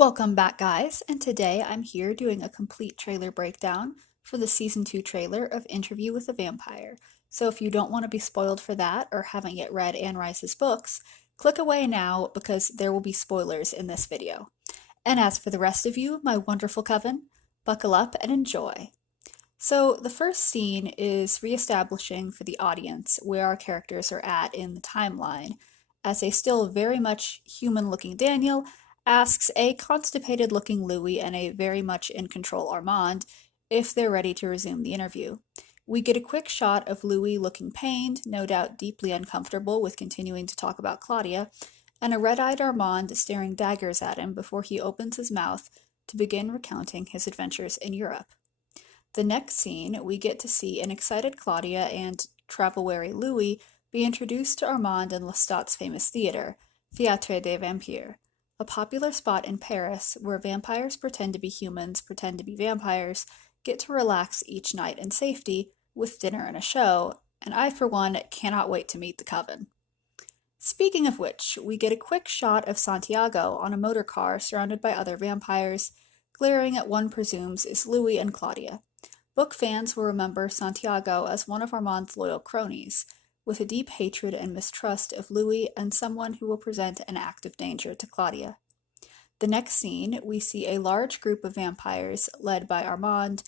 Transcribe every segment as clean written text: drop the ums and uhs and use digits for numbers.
Welcome back, guys, and today I'm here doing a complete trailer breakdown for the Season 2 trailer of Interview with a Vampire. So if you don't want to be spoiled for that or haven't yet read Anne Rice's books, click away now because there will be spoilers in this video. And as for the rest of you, my wonderful coven, buckle up and enjoy. So the first scene is reestablishing for the audience where our characters are at in the timeline, as a still very much human-looking Daniel asks a constipated-looking Louis and a very much in control Armand if they're ready to resume the interview. We get a quick shot of Louis looking pained, no doubt deeply uncomfortable with continuing to talk about Claudia, and a red-eyed Armand staring daggers at him before he opens his mouth to begin recounting his adventures in Europe. The next scene, we get to see an excited Claudia and travel-weary Louis be introduced to Armand in Lestat's famous theater, Théâtre des Vampires, a popular spot in Paris where vampires pretend to be humans, pretend to be vampires, get to relax each night in safety with dinner and a show, and I, for one, cannot wait to meet the coven. Speaking of which, we get a quick shot of Santiago on a motor car surrounded by other vampires, glaring at one presumes is Louis and Claudia. Book fans will remember Santiago as one of Armand's loyal cronies, with a deep hatred and mistrust of Louis and someone who will present an active danger to Claudia. The next scene, we see a large group of vampires, led by Armand,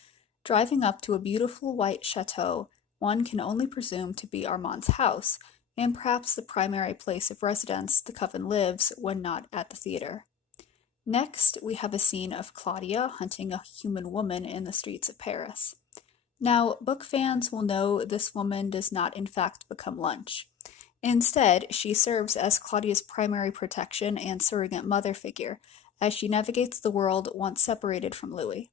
driving up to a beautiful white chateau one can only presume to be Armand's house, and perhaps the primary place of residence the coven lives when not at the theater. Next, we have a scene of Claudia hunting a human woman in the streets of Paris. Now, book fans will know this woman does not in fact become lunch. Instead, she serves as Claudia's primary protection and surrogate mother figure, as she navigates the world once separated from Louis.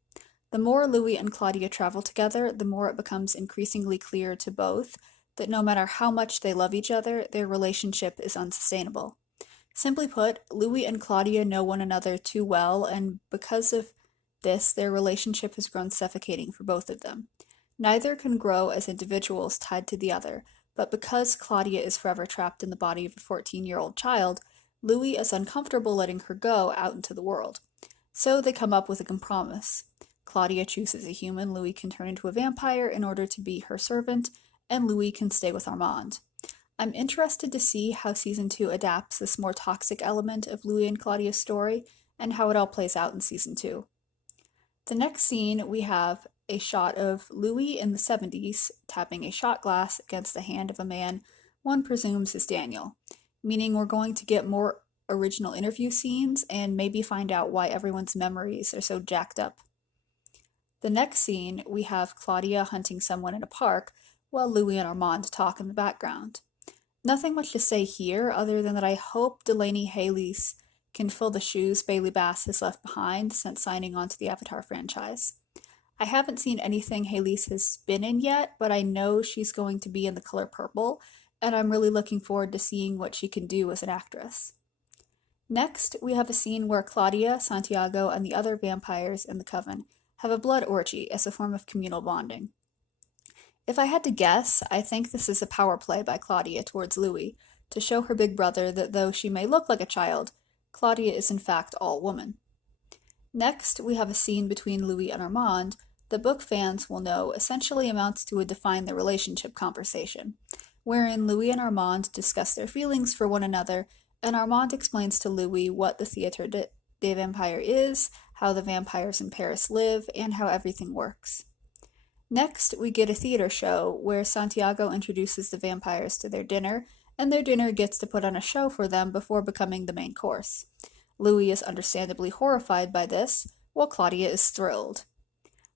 The more Louis and Claudia travel together, the more it becomes increasingly clear to both that no matter how much they love each other, their relationship is unsustainable. Simply put, Louis and Claudia know one another too well, and because of this, their relationship has grown suffocating for both of them. Neither can grow as individuals tied to the other, but because Claudia is forever trapped in the body of a 14-year-old child, Louis is uncomfortable letting her go out into the world. So they come up with a compromise. Claudia chooses a human Louis can turn into a vampire in order to be her servant, and Louis can stay with Armand. I'm interested to see how Season 2 adapts this more toxic element of Louis and Claudia's story, and how it all plays out in Season 2. The next scene, we have a shot of Louis in the 70s tapping a shot glass against the hand of a man one presumes is Daniel, meaning we're going to get more original interview scenes and maybe find out why everyone's memories are so jacked up. The next scene, we have Claudia hunting someone in a park while Louis and Armand talk in the background. Nothing much to say here other than that I hope Delaney Haley's can fill the shoes Bailey Bass has left behind since signing on to the Avatar franchise. I haven't seen anything Haley's has been in yet, but I know she's going to be in The Color Purple, and I'm really looking forward to seeing what she can do as an actress. Next, we have a scene where Claudia, Santiago, and the other vampires in the coven have a blood orgy as a form of communal bonding. If I had to guess, I think this is a power play by Claudia towards Louis, to show her big brother that though she may look like a child, Claudia is in fact all woman. Next, we have a scene between Louis and Armand that book fans will know essentially amounts to a define the relationship conversation, wherein Louis and Armand discuss their feelings for one another, and Armand explains to Louis what the Théâtre des Vampires is, how the vampires in Paris live, and how everything works. Next, we get a theater show where Santiago introduces the vampires to their dinner, and their dinner gets to put on a show for them before becoming the main course. Louis is understandably horrified by this, while Claudia is thrilled.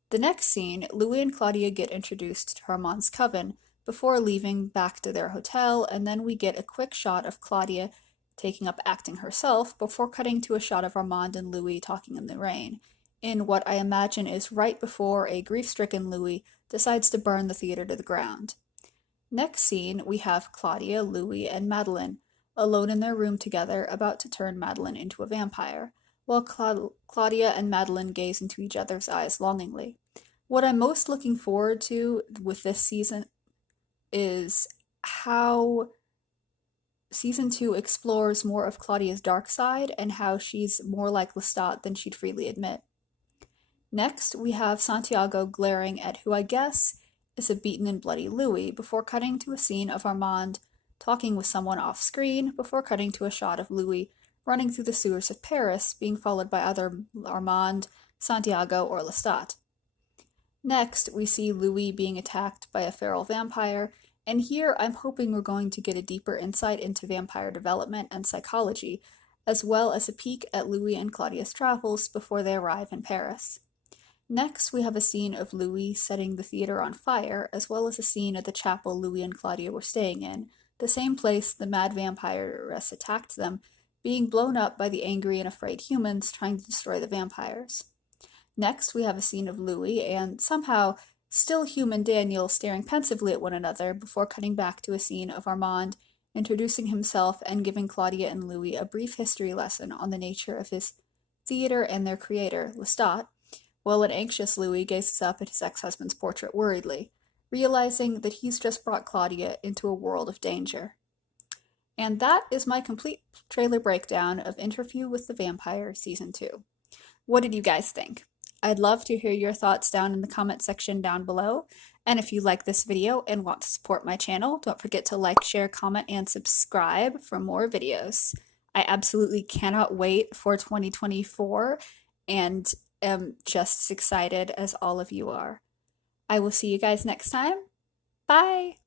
The next scene, Louis and Claudia get introduced to Armand's coven before leaving back to their hotel, and then we get a quick shot of Claudia taking up acting herself before cutting to a shot of Armand and Louis talking in the rain, in what I imagine is right before a grief-stricken Louis decides to burn the theater to the ground. Next scene, we have Claudia, Louis, and Madeline alone in their room together, about to turn Madeline into a vampire, while Claudia and Madeline gaze into each other's eyes longingly. What I'm most looking forward to with this season is how season 2 explores more of Claudia's dark side and how she's more like Lestat than she'd freely admit. Next, we have Santiago glaring at who I guess is a beaten and bloody Louis before cutting to a scene of Armand talking with someone off screen before cutting to a shot of Louis running through the sewers of Paris, being followed by either Armand, Santiago, or Lestat. Next, we see Louis being attacked by a feral vampire, and here I'm hoping we're going to get a deeper insight into vampire development and psychology, as well as a peek at Louis and Claudia's travels before they arrive in Paris. Next, we have a scene of Louis setting the theater on fire, as well as a scene at the chapel Louis and Claudia were staying in, the same place the mad vampiress attacked them, being blown up by the angry and afraid humans trying to destroy the vampires. Next, we have a scene of Louis and somehow still human Daniel staring pensively at one another before cutting back to a scene of Armand introducing himself and giving Claudia and Louis a brief history lesson on the nature of his theater and their creator, Lestat, while an anxious Louis gazes up at his ex-husband's portrait worriedly, realizing that he's just brought Claudia into a world of danger. And that is my complete trailer breakdown of Interview with the Vampire Season 2. What did you guys think? I'd love to hear your thoughts down in the comment section down below. And if you like this video and want to support my channel, don't forget to like, share, comment, and subscribe for more videos. I absolutely cannot wait for 2024 and am just as excited as all of you are. I will see you guys next time. Bye!